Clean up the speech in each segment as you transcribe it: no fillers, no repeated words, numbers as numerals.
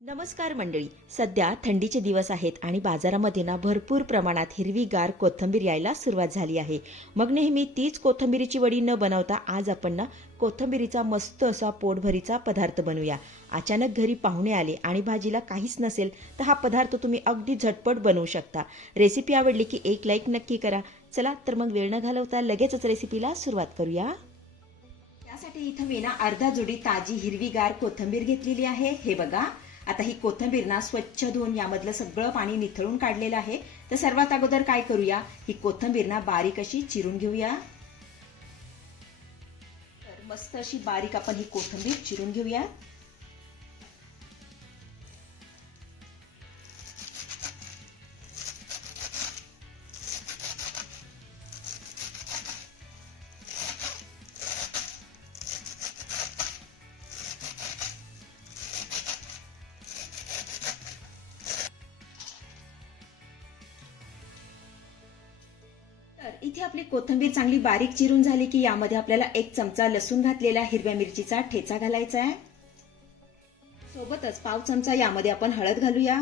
नमस्कार मंडळी. सध्या थंडीचे दिवस आहेत आणि बाजारामध्ये ना भरपूर प्रमाणात हिरवीगार कोथिंबीर यायला सुरुवात झाली आहे. मग नेहमी तीच कोथिंबीरीची वडी न बनवता आज आपण ना कोथिंबीरीचा मस्त असा पोटभरीचा पदार्थ बनवूया. अचानक घरी पाहुणे आले आणि भाजीला काहीच नसेल तर हा पदार्थ तुम्ही अगदी झटपट बनवू शकता. रेसिपी आवडली की एक लाईक नक्की करा. चला तर मग वेळ न घालवता लगेचच रेसिपीला सुरुवात करूया. त्यासाठी इथं मी ना अर्धा जुडी ताजी हिरवीगार कोथिंबीर घेतलेली आहे. हे बघा, आता ही कोथिंबीर ना स्वच्छ धुवून यामधलं सगळं पाणी निथळून काढलेलं आहे. तर सर्वात अगोदर काय करूया, ही कोथिंबीर ना बारीक अशी चिरून घेऊया. तर मस्त अशी बारीक आपण ही कोथिंबीर चिरून घेऊया. तर इथे आपली कोथिंबीर चांगली बारीक चिरून झाली की यामध्ये आपल्याला 1 चमचा लसूण घातलेला हिरव्या मिरचीचा ठेचा घालायचा आहे. सोबतच पाव चमचा यामध्ये आपण हळद घालूया.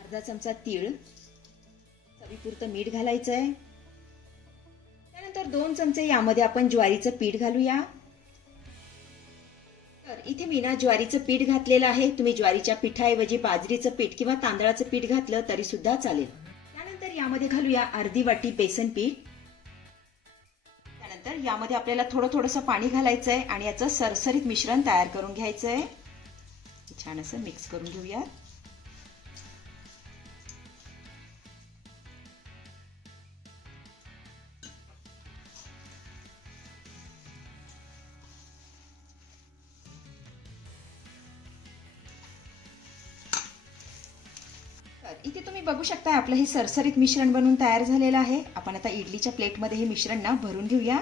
अर्धा चमचा तीळ, चवीपुरतं मीठ घालायचं आहे. त्यानंतर 2 चमचे यामध्ये आपण ज्वारीचं पीठ घालूया. तर इथे मी ना ज्वारीचं पीठ घातलेलं आहे. तुम्ही ज्वारीच्या पिठाऐवजी बाजरीचं पीठ किंवा तांदळाचं पीठ घातलं तरी सुद्धा चालेल. त्यानंतर यामध्ये घालूया अर्धी वाटी बेसन पीठ. त्यानंतर यामध्ये आपल्याला थोडंसं पाणी घालायचं आहे आणि याचं सरसरीत मिश्रण तयार करून घ्यायचं आहे. छान असं मिक्स करून घेऊया. इथे तुम्ही बघू शकता आपलं हे सरसरीत मिश्रण बनवून तयार झालेलं आहे. आपण आता इडलीच्या प्लेटमध्ये हे मिश्रण ना भरून घेऊया.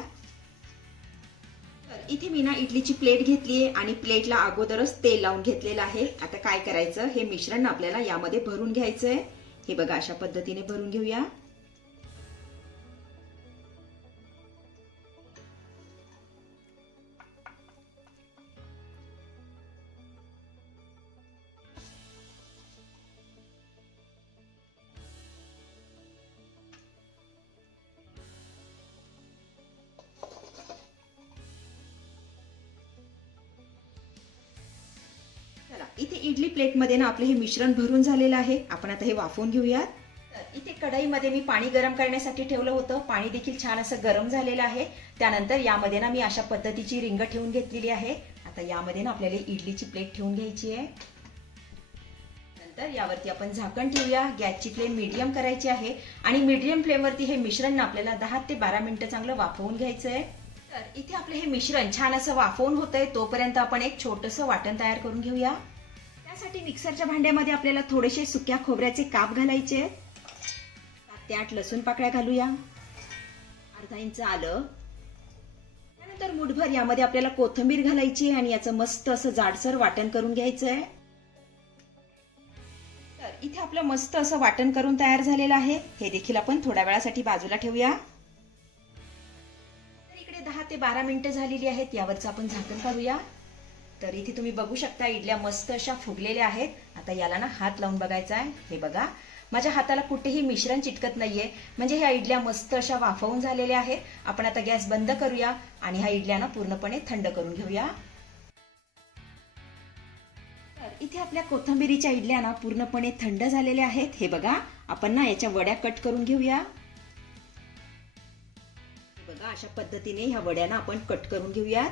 तर इथे मी ना इडलीची प्लेट घेतलीये आणि प्लेटला अगोदरच तेल लावून घेतलेलं आहे. आता काय करायचं, हे मिश्रण आपल्याला यामध्ये भरून घ्यायचंय. हे बघा, अशा पद्धतीने भरून घेऊया. इथे इडली प्लेटमध्ये ना आपले हे मिश्रण भरून झालेलं आहे. आपण आता हे वाफवून घेऊया. तर इथे कढईमध्ये मी पाणी गरम करण्यासाठी ठेवलं होतं. पाणी देखील छान असं गरम झालेलं आहे. त्यानंतर यामध्ये ना मी अशा पद्धतीची रिंग ठेवून घेतलेली आहे. आता यामध्ये ना आपल्याला इडलीची प्लेट ठेवून घ्यायची आहे. नंतर यावरती आपण झाकण ठेवूया. गॅसची फ्लेम मीडियम करायची आहे आणि मीडियम फ्लेमवरती हे मिश्रण ना आपल्याला 10 ते 12 मिनिटं चांगलं वाफवून घ्यायचं आहे. तर इथे आपलं हे मिश्रण छान असं वाफवून होतंय तोपर्यंत आपण एक छोटंसं वाटण तयार करून घेऊया. त्यासाठी मिक्सरच्या भांड्यामध्ये आपल्याला थोडेसे सुक्या खोबऱ्याचे काप घालायचे. 7 ते 8 लसूण पाकळ्या घालूया. अर्धा इंच आलं. त्यानंतर मुठभर यामध्ये आपल्याला कोथिंबीर घालायची आणि याचं मस्त असं जाडसर वाटण करून घ्यायचंय. तर इथे आपलं मस्त असं वाटण करून तयार झालेलं आहे. हे देखील आपण थोड्या वेळासाठी बाजूला ठेवूया. तर इकडे 10 ते 12 मिनिटं झालेली आहेत. यावरचं आपण झाकण काढूया. तर इथे तुम्ही बघू शकता इडल्या मस्त अशा फुगलेल्या आहेत. आता याला ना हात लावून बघायचा आहे. हे बघा, माझ्या हाताला कुठेही मिश्रण चिटकत नाहीये. म्हणजे ह्या इडल्या मस्त अशा वाफवून झालेल्या आहेत. आपण आता गॅस बंद करूया आणि ह्या इडल्या ना पूर्णपणे थंड करून घेऊया. तर इथे आपल्या कोथिंबीरीच्या इडल्या ना पूर्णपणे थंड झालेल्या आहेत. हे बघा, आपण ना याच्या वड्या कट करून घेऊया. हे बघा, अशा पद्धतीने ह्या वड्या ना आपण कट करून घेऊया.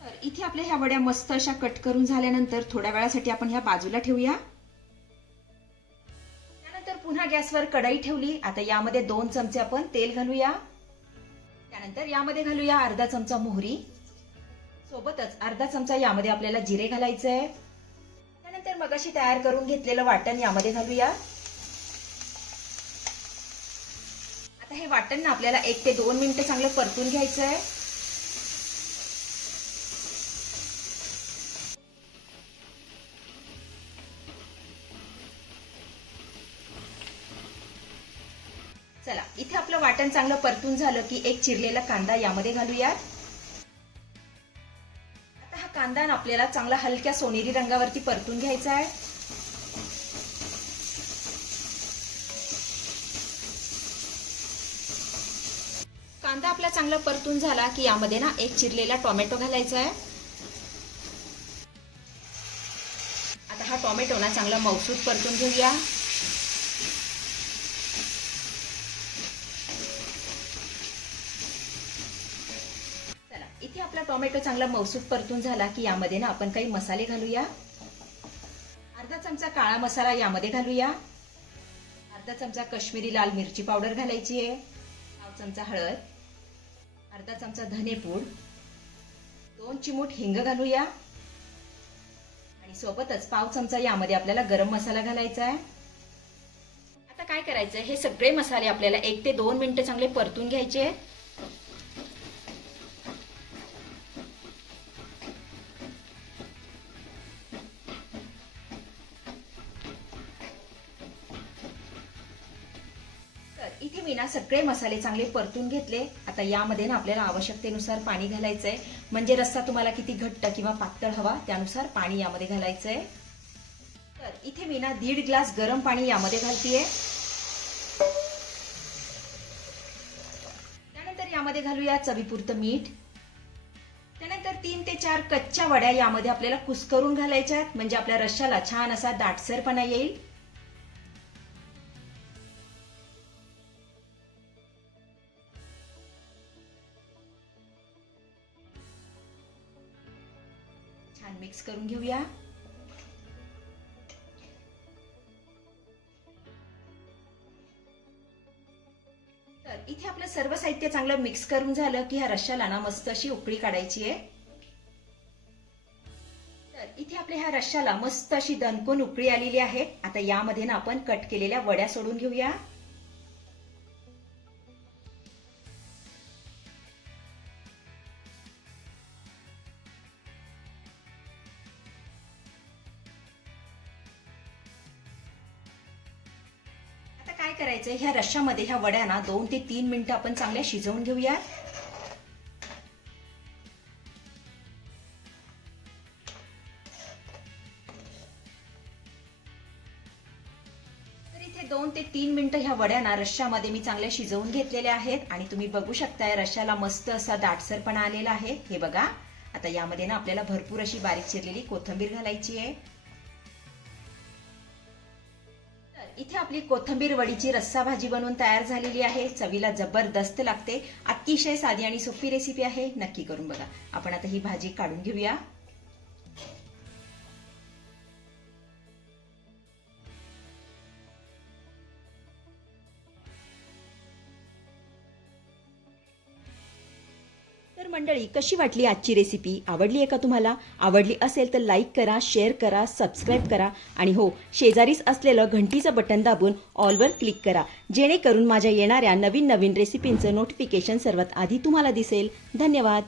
तर इथे आपल्या ह्या वड्या मस्त अशा कट करून झाल्यानंतर थोड्या वेळासाठी आपण ह्या बाजूला ठेवूया. त्यानंतर पुन्हा गॅसवर कढई ठेवली. आता यामध्ये 2 चमचे आपण तेल घालूया. त्यानंतर यामध्ये घालूया अर्धा चमचा मोहरी. सोबतच अर्धा चमचा यामध्ये आपल्याला जिरे घालायचे आहे. त्यानंतर मगाशी तयार करून घेतलेलं वाटण यामध्ये घालूया. आता हे वाटण ना आपल्याला 1 ते 2 मिनिटं चांगलं परतून घ्यायचं आहे. चला, इथे आपलं वाटण चांगलं परतून झालं की एक चिरलेला कांदा यामध्ये घालूयात. आता हा कांदा आपल्याला चांगला हलक्या सोनेरी रंगावरती परतून घ्यायचा आहे. कांदा आपला चांगला परतून झाला की यामध्ये ना एक चिरलेला टोमॅटो घालायचा आहे. आता हा टोमॅटो ना चांगला मऊसूत परतून घेऊया. चला, इथे आपला टोमॅटो चांगला मऊसूत परतून झाला की यामध्ये ना आपण काही मसाले घालूया. अर्धा चमचा काळा मसाला यामध्ये घालूया. अर्धा चमचा काश्मीरी लाल मिरची पावडर घालायची आहे. पाव चमचा हळद, अर्धा चमचा धनेपूड, 2 चिमूट हिंग घालूया आणि सोबतच पाव चमचा यामध्ये आपल्याला गरम मसाला घालायचा आहे. आता काय करायचं, हे सगळे मसाले आपल्याला 1 ते 2 मिनिटं चांगले परतून घ्यायचे. इथे मी ना सगळे मसाले चांगले परतून घेतले. आता यामध्ये ना आपल्याला आवश्यकतेनुसार पाणी घालायचंय. म्हणजे रस्सा तुम्हाला किती घट्ट किंवा पातळ हवा त्यानुसार पाणी यामध्ये घालायचंय. तर इथे मी ना 1.5 ग्लास गरम पाणी यामध्ये घालतीये. त्यानंतर यामध्ये घालूया चवीपुरतं मीठ. त्यानंतर 3 ते 4 कच्च्या वड्या यामध्ये आपल्याला कुस्करून घालायच्या, म्हणजे आपल्या रश्श्याला छान असा दाटसरपणा येईल. छान मिक्स करून घेऊया. तर इथे आपलं सर्व साहित्य चांगलं मिक्स करून झालं की ह्या रश्श्याला ना मस्त अशी उकळी काढायची आहे. तर इथे आपल्या ह्या रश्श्याला मस्त अशी दणकून उकळी आलेली आहे. आता यामध्ये ना आपण कट केलेल्या वड्या सोडून घेऊया. काय करायचंय, ह्या रश्श्यामध्ये ह्या वड्या ना 2 ते 3 मिनिटं आपण चांगल्या शिजवून घेऊया. तर इथे 2 ते 3 मिनिटं ह्या वड्या ना रश्श्यामध्ये मी चांगल्या शिजवून घेतलेल्या आहेत आणि तुम्ही बघू शकताय रश्श्याला मस्त असा दाटसरपणा आलेला आहे. हे बघा. आता यामध्ये ना आपल्याला भरपूर अशी बारीक चिरलेली कोथिंबीर घालायची आहे. इथे आपली कोथिंबीर वडीची रस्सा भाजी बनवून तयार झालेली आहे. चवीला जबरदस्त लागते. अतिशय साधी आणि सोपी रेसिपी आहे. नक्की करून बघा. आपण आता ही भाजी काढून घेऊया. तर मंडळी, कशी वाटली आजची रेसिपी? आवडली आहे का तुम्हाला? आवडली असेल तर लाईक करा, शेअर करा, सबस्क्राईब करा आणि हो, शेजारीच असलेलं घंटीचं बटन दाबून ऑलवर क्लिक करा, जेणेकरून माझ्या येणाऱ्या नवीन नवीन रेसिपींचं नोटिफिकेशन सर्वात आधी तुम्हाला दिसेल. धन्यवाद.